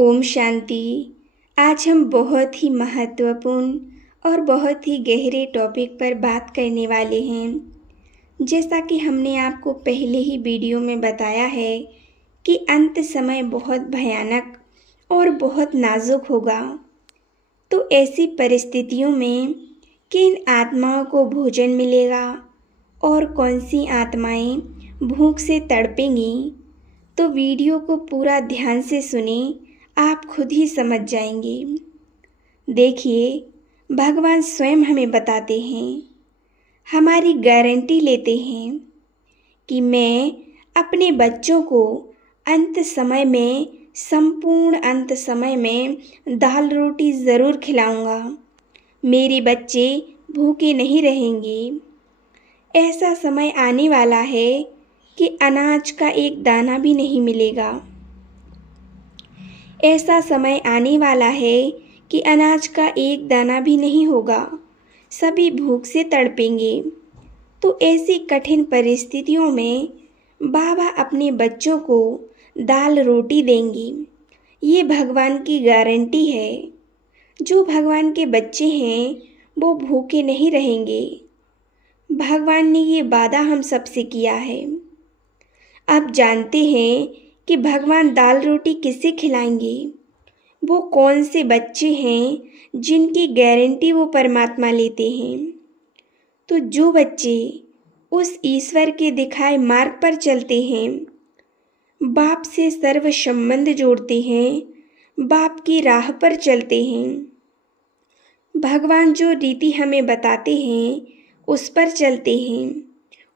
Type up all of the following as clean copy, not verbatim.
ओम शांति। आज हम बहुत ही महत्वपूर्ण और बहुत ही गहरे टॉपिक पर बात करने वाले हैं। जैसा कि हमने आपको पहले ही वीडियो में बताया है कि अंत समय बहुत भयानक और बहुत नाजुक होगा। तो ऐसी परिस्थितियों में किन आत्माओं को भोजन मिलेगा और कौन सी आत्माएं भूख से तड़पेंगी, तो वीडियो को पूरा ध्यान से सुने, आप खुद ही समझ जाएंगे। देखिए, भगवान स्वयं हमें बताते हैं, हमारी गारंटी लेते हैं कि मैं अपने बच्चों को अंत समय में, संपूर्ण अंत समय में दाल रोटी ज़रूर खिलाऊंगा। मेरे बच्चे भूखे नहीं रहेंगे। ऐसा समय आने वाला है कि अनाज का एक दाना भी नहीं मिलेगा। ऐसा समय आने वाला है कि अनाज का एक दाना भी नहीं होगा, सभी भूख से तड़पेंगे। तो ऐसी कठिन परिस्थितियों में बाबा अपने बच्चों को दाल रोटी देंगे। ये भगवान की गारंटी है। जो भगवान के बच्चे हैं वो भूखे नहीं रहेंगे। भगवान ने ये वादा हम सबसे किया है। अब जानते हैं कि भगवान दाल रोटी किसे खिलाएंगे। वो कौन से बच्चे हैं जिनकी गारंटी वो परमात्मा लेते हैं। तो जो बच्चे उस ईश्वर के दिखाए मार्ग पर चलते हैं, बाप से सर्व संबंध जोड़ते हैं, बाप की राह पर चलते हैं, भगवान जो रीति हमें बताते हैं उस पर चलते हैं,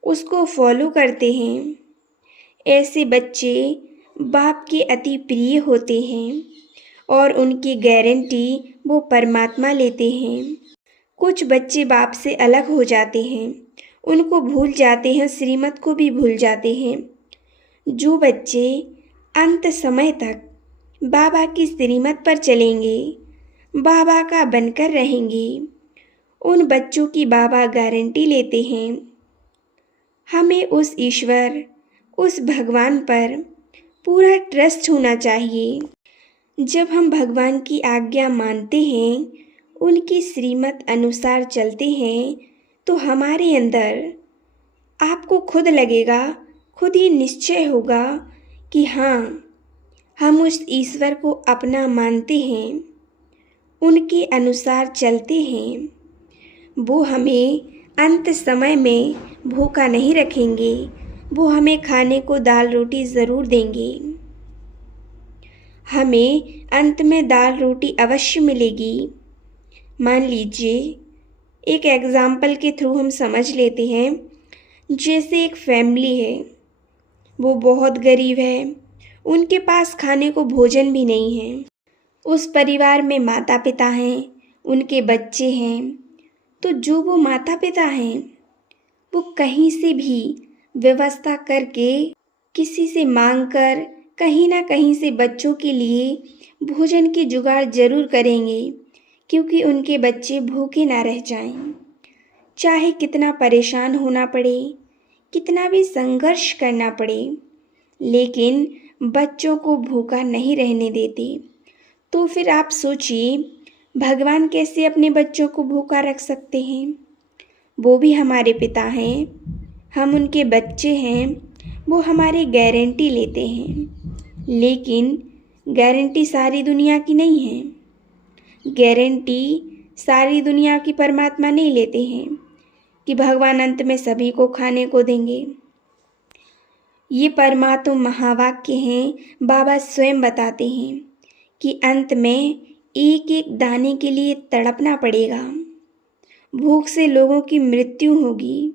उसको फॉलो करते हैं, ऐसे बच्चे बाप के अति प्रिय होते हैं और उनकी गारंटी वो परमात्मा लेते हैं। कुछ बच्चे बाप से अलग हो जाते हैं, उनको भूल जाते हैं, श्रीमत को भी भूल जाते हैं। जो बच्चे अंत समय तक बाबा की श्रीमत पर चलेंगे, बाबा का बनकर रहेंगे, उन बच्चों की बाबा गारंटी लेते हैं। हमें उस ईश्वर, उस भगवान पर पूरा ट्रस्ट होना चाहिए। जब हम भगवान की आज्ञा मानते हैं, उनकी श्रीमत अनुसार चलते हैं, तो हमारे अंदर आपको खुद लगेगा, खुद ही निश्चय होगा कि हाँ, हम उस ईश्वर को अपना मानते हैं, उनके अनुसार चलते हैं। वो हमें अंत समय में भूखा नहीं रखेंगे, वो हमें खाने को दाल रोटी ज़रूर देंगे। हमें अंत में दाल रोटी अवश्य मिलेगी। मान लीजिए, एक एग्ज़ाम्पल के थ्रू हम समझ लेते हैं। जैसे एक फैमिली है, वो बहुत गरीब है, उनके पास खाने को भोजन भी नहीं है। उस परिवार में माता पिता हैं, उनके बच्चे हैं। तो जो वो माता पिता हैं, वो कहीं से भी व्यवस्था करके, किसी से मांग कर, कहीं ना कहीं से बच्चों के लिए भोजन की जुगाड़ जरूर करेंगे, क्योंकि उनके बच्चे भूखे ना रह जाएं। चाहे कितना परेशान होना पड़े, कितना भी संघर्ष करना पड़े, लेकिन बच्चों को भूखा नहीं रहने देते। तो फिर आप सोचिए, भगवान कैसे अपने बच्चों को भूखा रख सकते हैं। वो भी हमारे पिता हैं, हम उनके बच्चे हैं, वो हमारी गारंटी लेते हैं। लेकिन गारंटी सारी दुनिया की नहीं है। गारंटी सारी दुनिया की परमात्मा नहीं लेते हैं कि भगवान अंत में सभी को खाने को देंगे। ये परमात्मा महावाक्य हैं। बाबा स्वयं बताते हैं कि अंत में एक एक दाने के लिए तड़पना पड़ेगा, भूख से लोगों की मृत्यु होगी।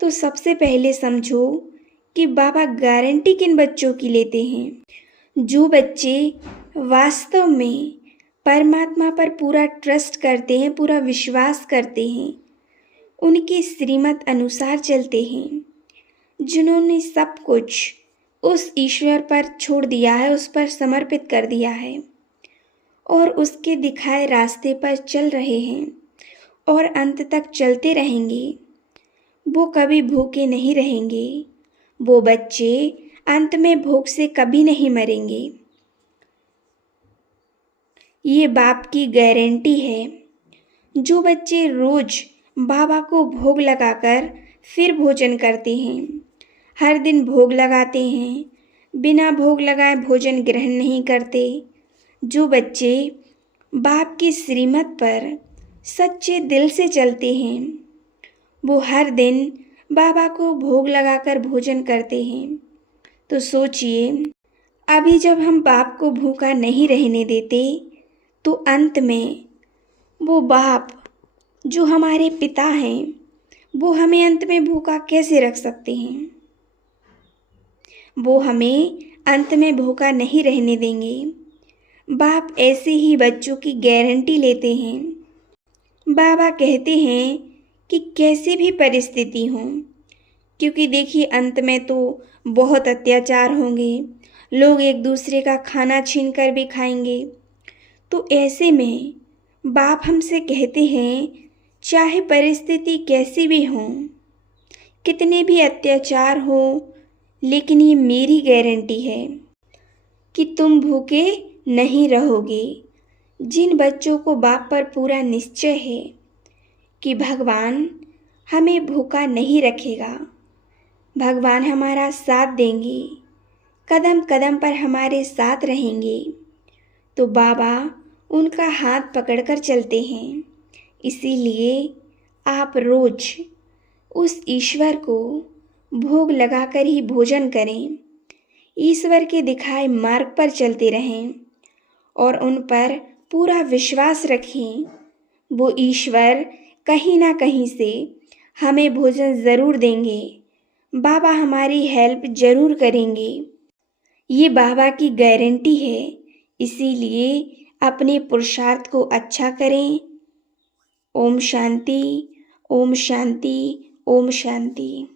तो सबसे पहले समझो कि बाबा गारंटी किन बच्चों की लेते हैं। जो बच्चे वास्तव में परमात्मा पर पूरा ट्रस्ट करते हैं, पूरा विश्वास करते हैं, उनकी श्रीमत अनुसार चलते हैं, जिन्होंने सब कुछ उस ईश्वर पर छोड़ दिया है, उस पर समर्पित कर दिया है और उसके दिखाए रास्ते पर चल रहे हैं और अंत तक चलते रहेंगे, वो कभी भूखे नहीं रहेंगे। वो बच्चे अंत में भूख से कभी नहीं मरेंगे। ये बाप की गारंटी है। जो बच्चे रोज बाबा को भोग लगाकर फिर भोजन करते हैं, हर दिन भोग लगाते हैं, बिना भोग लगाए भोजन ग्रहण नहीं करते, जो बच्चे बाप की श्रीमत पर सच्चे दिल से चलते हैं, वो हर दिन बाबा को भोग लगाकर भोजन करते हैं। तो सोचिए, अभी जब हम बाप को भूखा नहीं रहने देते, तो अंत में वो बाप जो हमारे पिता हैं, वो हमें अंत में भूखा कैसे रख सकते हैं? वो हमें अंत में भूखा नहीं रहने देंगे। बाप ऐसे ही बच्चों की गारंटी लेते हैं। बाबा कहते हैं कि कैसी भी परिस्थिति हो, क्योंकि देखिए अंत में तो बहुत अत्याचार होंगे, लोग एक दूसरे का खाना छीन कर भी खाएंगे। तो ऐसे में बाप हमसे कहते हैं, चाहे परिस्थिति कैसी भी हो, कितने भी अत्याचार हो, लेकिन ये मेरी गारंटी है कि तुम भूखे नहीं रहोगे। जिन बच्चों को बाप पर पूरा निश्चय है कि भगवान हमें भूखा नहीं रखेगा, भगवान हमारा साथ देंगे, कदम कदम पर हमारे साथ रहेंगे, तो बाबा उनका हाथ पकड़कर चलते हैं। इसीलिए आप रोज उस ईश्वर को भोग लगाकर ही भोजन करें, ईश्वर के दिखाए मार्ग पर चलते रहें और उन पर पूरा विश्वास रखें। वो ईश्वर कहीं ना कहीं से हमें भोजन ज़रूर देंगे, बाबा हमारी हेल्प ज़रूर करेंगे। ये बाबा की गारंटी है। इसीलिए अपने पुरुषार्थ को अच्छा करें। ओम शांति, ओम शांति, ओम शांति।